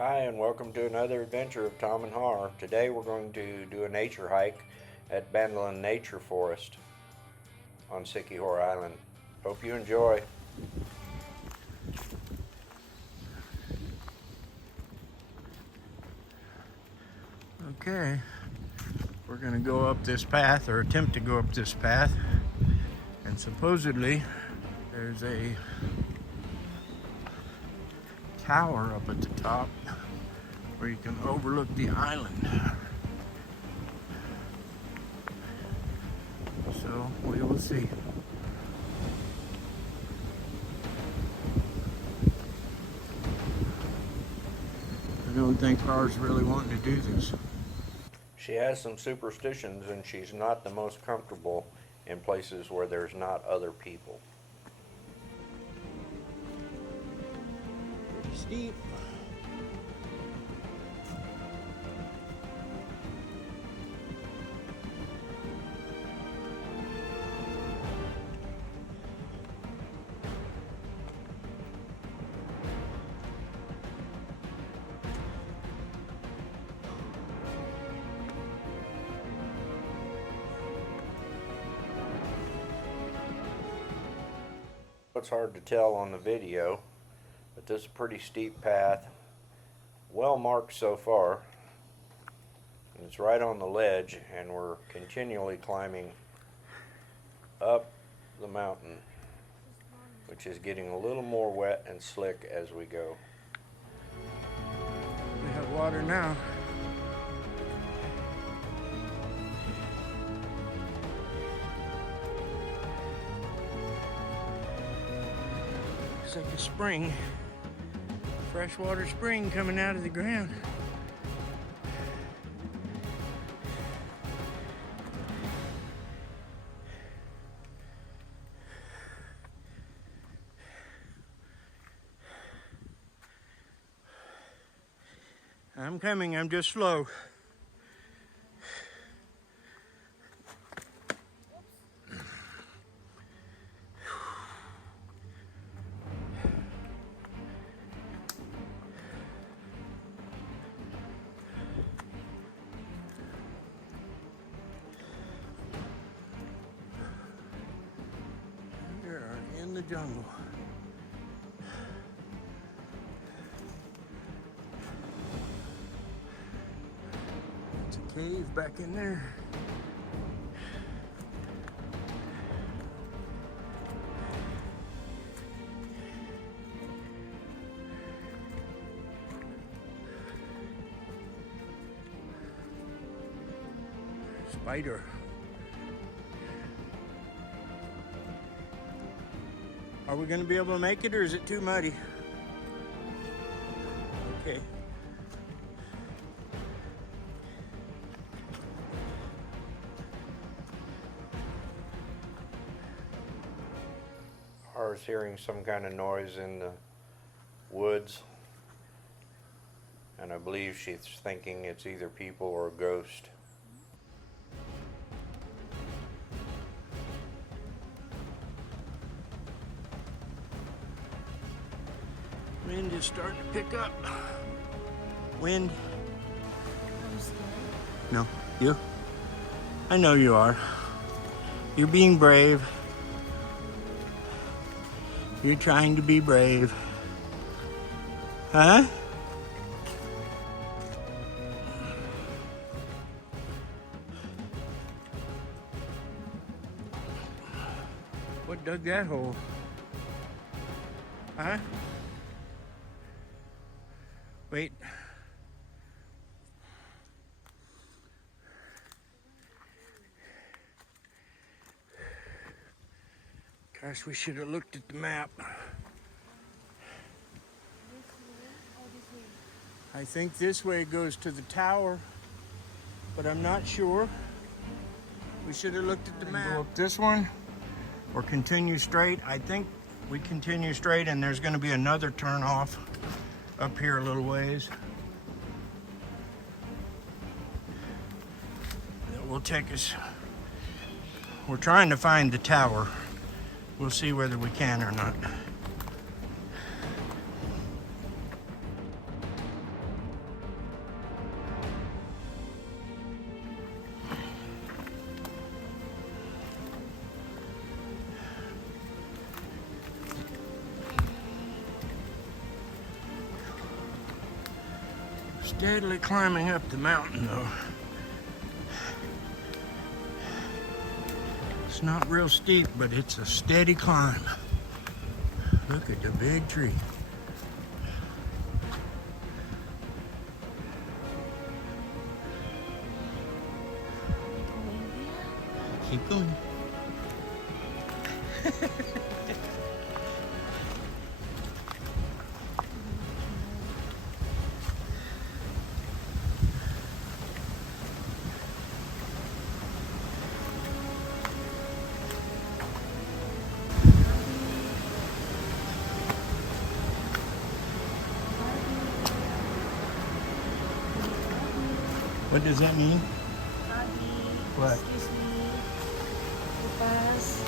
Hi, and welcome to another adventure of Tom and Har. Today we're going to do a nature hike at Bandilaan Nature Forest on Siquijor Island. Hope you enjoy. Okay, we're going to go up this path, or attempt to go up this path, and supposedly there's a tower up at the top where you can overlook the island. So we will see. I don't think Har's really wanting to do this. She has some superstitions, and she's not the most comfortable in places where there's not other people. Pretty steep. It's hard to tell on the video, but this is a pretty steep path, well marked so far, and it's right on the ledge, and we're continually climbing up the mountain, which is getting a little more wet and slick as we go. We have water now. It's like a spring, freshwater spring coming out of the ground. I'm coming, I'm just slow. In the jungle. It's a cave back in there. Spider. Are we going to be able to make it, or is it too muddy? Okay. Har's hearing some kind of noise in the woods, and I believe she's thinking it's either people or a ghost. Wind is starting to pick up. Wind. No, you? I know you are. You're being brave. You're trying to be brave. Huh? What dug that hole? Huh? Wait. Gosh, we should have looked at the map. I think this way goes to the tower, but I'm not sure. We should have looked at the map. Go up this one or continue straight. I think we continue straight, and there's going to be another turn off up here a little ways. That will take us. We're trying to find the tower. We'll see whether we can or not. Steadily climbing up the mountain though. It's not real steep, but it's a steady climb. Look at the big tree. Keep going. What does that mean? What? Excuse me. Pass.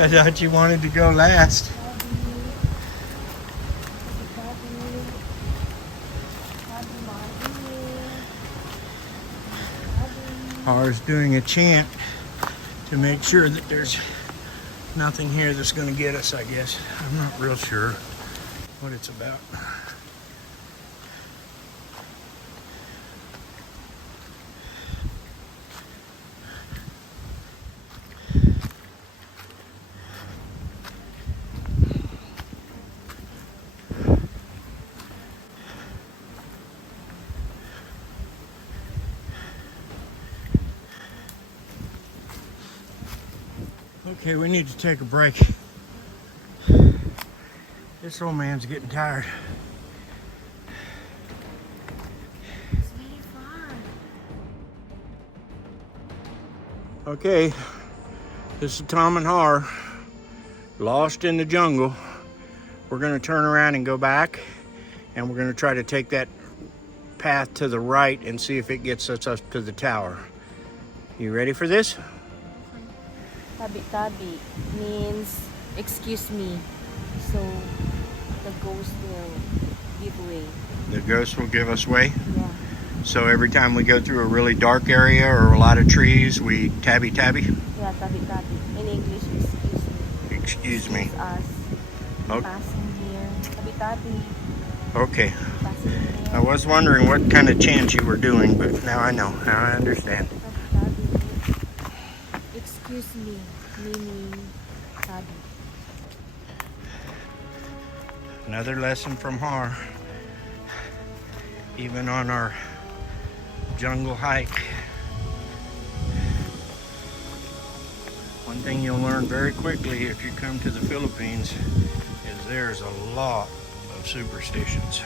I thought you wanted to go last. Ours doing a chant to make sure that there's nothing here that's going to get us, I guess. I'm not real sure what it's about. Okay, we need to take a break. This old man's getting tired. It's very far. Okay, this is Tom and Har, lost in the jungle. We're gonna turn around and go back, and we're gonna try to take that path to the right and see if it gets us up to the tower. You ready for this? Tabi-tabi means excuse me. So the ghost will give way. The ghost will give us way. Yeah. So every time we go through a really dark area or a lot of trees, we tabby. Yeah, tabi-tabi. In English, excuse me. Excuse me. Excuse us. Okay. Passing here. Tabi-tabi. Okay. Passing here. I was wondering what kind of chant you were doing, but now I know. Now I understand. Tabi-tabi. Excuse me. Meaning tabi. Another lesson from Har. Even on our jungle hike. One thing you'll learn very quickly if you come to the Philippines is there's a lot of superstitions.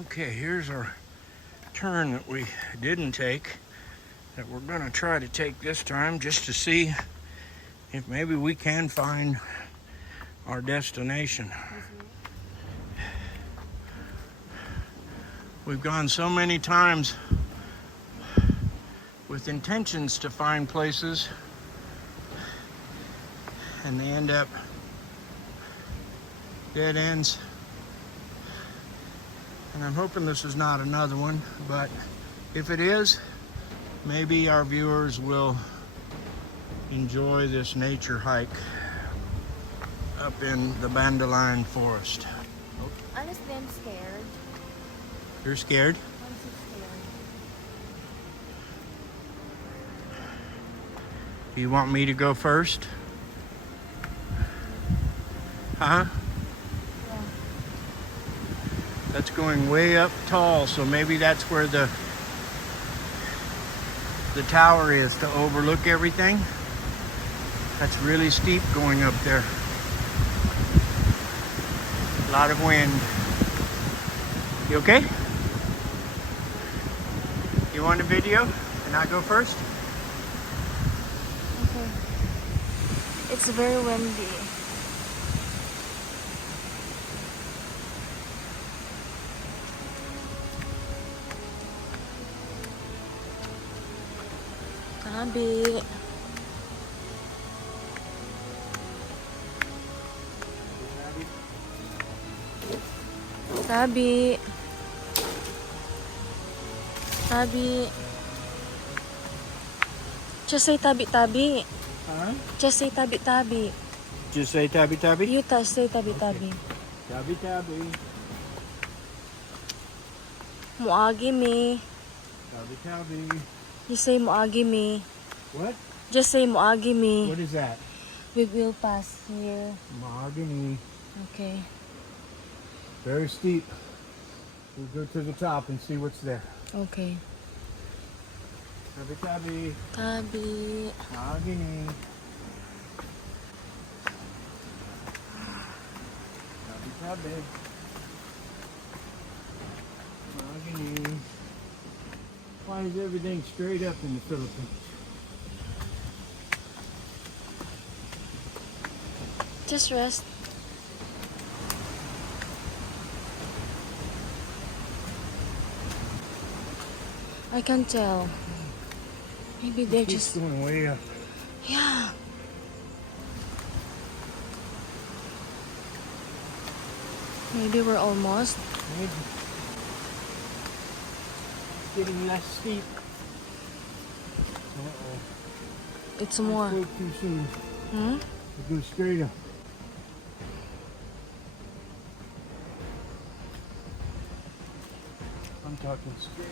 Okay, here's our turn that we didn't take, that we're going to try to take this time just to see if maybe we can find our destination. We've gone so many times with intentions to find places, and they end up dead ends. And I'm hoping this is not another one, but if it is, maybe our viewers will enjoy this nature hike up in the Bandilaan forest. Honestly, I'm scared. You're scared? I'm so scared. Do you want me to go first? Huh? Yeah. That's going way up tall, so maybe that's where the tower is, to overlook everything. That's really steep going up there. A lot of wind. You okay? You want a video and I go first? Okay. It's very windy. Tabi. Tabi. Tabi. Just say tabi-tabi. Huh? Just say tabi-tabi. Just say tabby tabby? You say tabi-tabi. Tabby tabby. Muagi me. Tabby tabby. You say muagi me. What? Just say muagi me. What is that? We will pass here. Mahogany. Okay. Very steep. We'll go to the top and see what's there. Okay. Tabby tabby. Tabi. Mahogany. Tabby tabby. Mahogany. Why is everything straight up in the Philippines? Just rest. I can tell. Maybe they're It's just... going way up. Yeah. Maybe we're almost. Maybe. Getting less steep. Uh-oh. It's more. I spoke too soon. Hmm? It goes straight up. I'm talking straight.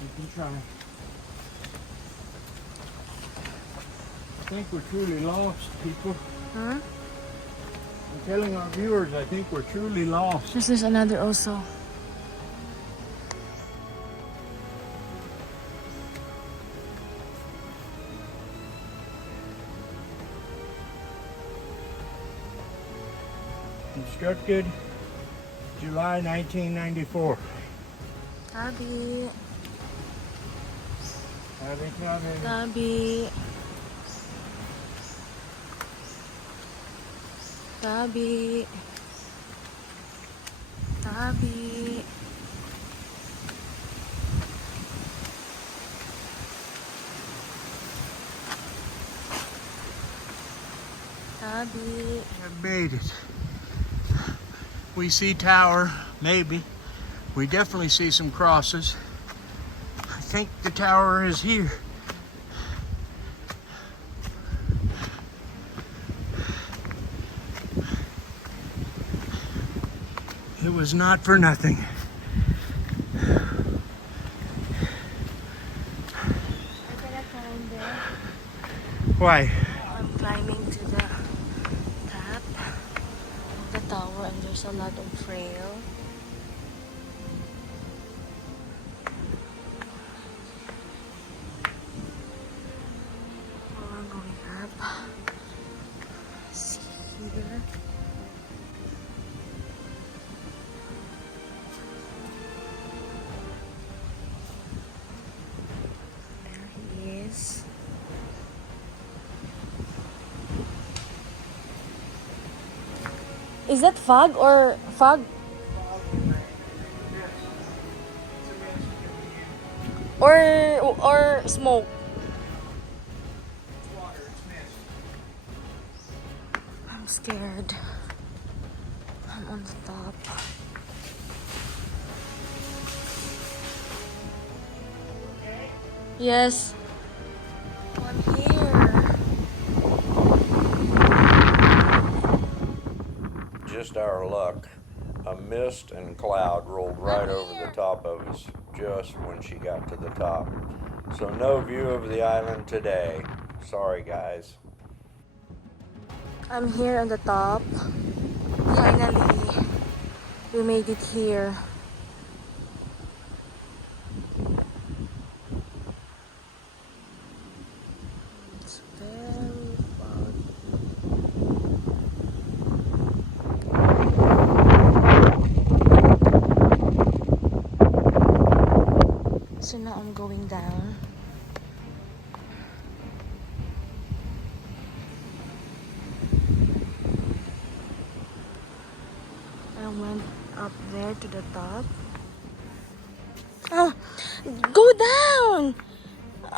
You can try. I think we're truly lost, people. Huh? I'm telling our viewers, I think we're truly lost. There's another also. Constructed July 1994. Tabi. Tabby, tabby. Tabi. Tabi. Tabi. Tabi. Have made it. We see tower, maybe. We definitely see some crosses. I think the tower is here. It was not for nothing. I cannot climb there. Why? I'm climbing to the top of the tower and there's a lot of trail. Oh, I'm going up. See here. There he is. Is that fog or fog or smoke? I'm scared. I'm on the top. Yes. I'm here. Just our luck. A mist and cloud rolled right over the top of us just when she got to the top. So no view of the island today. Sorry, guys. I'm here on the top. Finally, we made it here. It's very fog. So now I'm going down. I went up there to the top.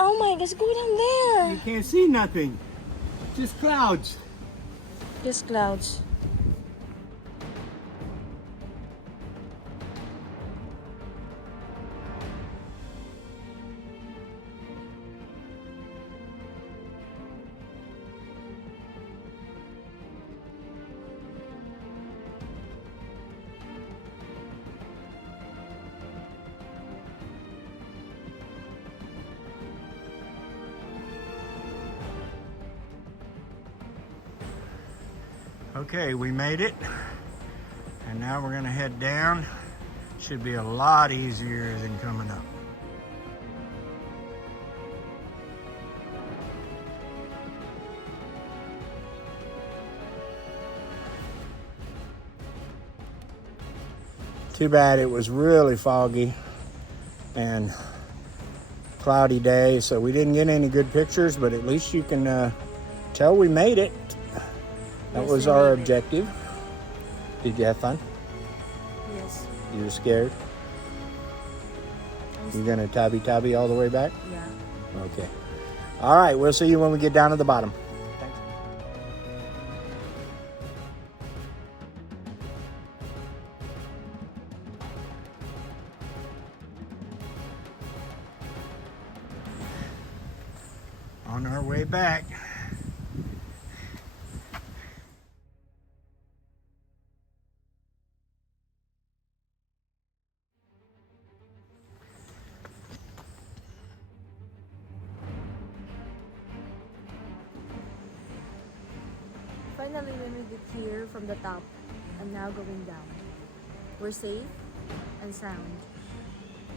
Oh my gosh, go down You there. can't see nothing. Just clouds. Just clouds. Okay, we made it. And now we're gonna head down. Should be a lot easier than coming up. Too bad it was really foggy and cloudy day, so we didn't get any good pictures, but at least you can tell we made it. That Yes, was we our made it. objective. Did you have fun? Yes. You were scared? You gonna tabby all the way back? Yeah. Okay. All right, we'll see you when we get down to the bottom. Thanks. On our way back. Finally, we made it here from the top and now going down. We're safe and sound.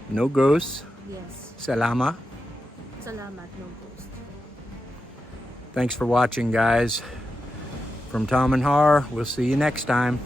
No ghosts. Yes. Salama. Salamat, no ghost. Thanks for watching, guys. From Tom and Har, we'll see you next time.